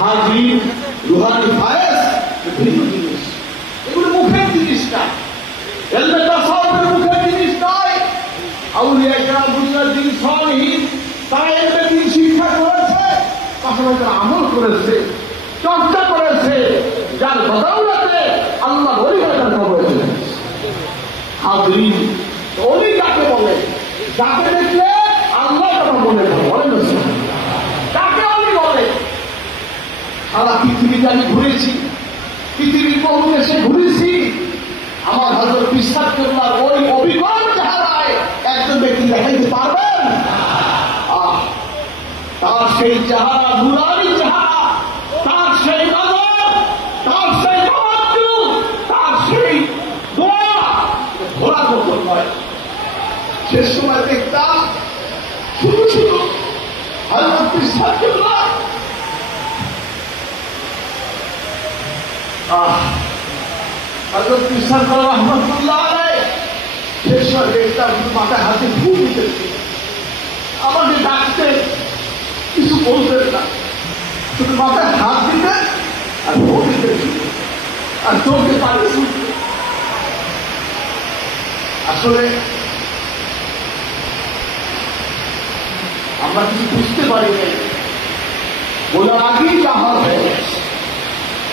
হাজির রুহানি ফায়েজ ভিন্ন জিনিস, এগুলো মুখের জিনিস না, এলমে তাসাউফের মুখের জিনিস নয়। আউলিয়া কেরাম দুনিয়ার দিন সলিহিন তারা এলমে দিন শিক্ষা করেছে, পাশাপাশি আমল করেছে, চর্চা করেছে, যার বদৌলতে আল্লাহ ওলি হয়ে তার কবরে চলে গেছে। হাজির ওলি কাকে বলে? যাকে দেখলে আল্লাহ কথা মনে করে, বলেন তাকে ওলি বলে। সারা পৃথিবীতে আমি ঘুরেছি, পৃথিবীর বহু দেশে ঘুরেছি, আমার হযরত বিশ্বাস করলাম ওই অভিজ্ঞতার চেহারায় একজন ব্যক্তি দেখাইতে পারবেন? তার সেই চেহারা নুরানি চেহারা, তার সেই নজর, তার সেই তাওয়াজ্জু, তার সেই দোয়া ঘোরা মতো নয়। শেষ সময় দেখতাম শুধু শুধু হযরত বিশ্বাস করলাম হযরত বিশ্বাস করলাম রহমতুল্লাহ আলাইহি শেষ সময় দেখতাম মাথায় হাতে ফুল দিতেছে, আমাকে ডাকতেন, কিছু বলতেন না, শুধু মাথায় হাত দিতেন আর ভোট দিতেন আর চোখে পানি শুনতেন। আসলে আমরা কিছু বুঝতে পারি নাই, বোঝার আগেই যা হয়ে গেছে।